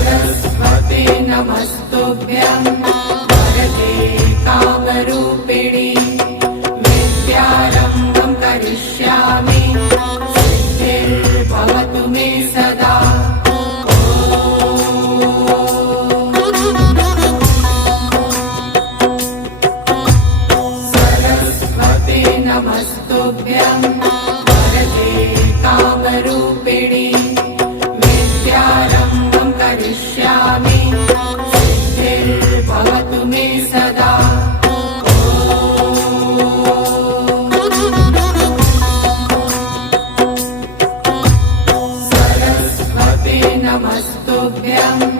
सरस्वते नमस्तुभ्यं वरदे कामरूपिणि विद्यारम्भं करिष्यामि सिद्धिर्भवतु मे सदा। सरस्वते नमस्तुभ्यं वरदे कामरूपिणि विद्यारम्भं करिष्यामि सिद्धिर्भवतु मे सदा। सरस्वते नमस्तुभ्यं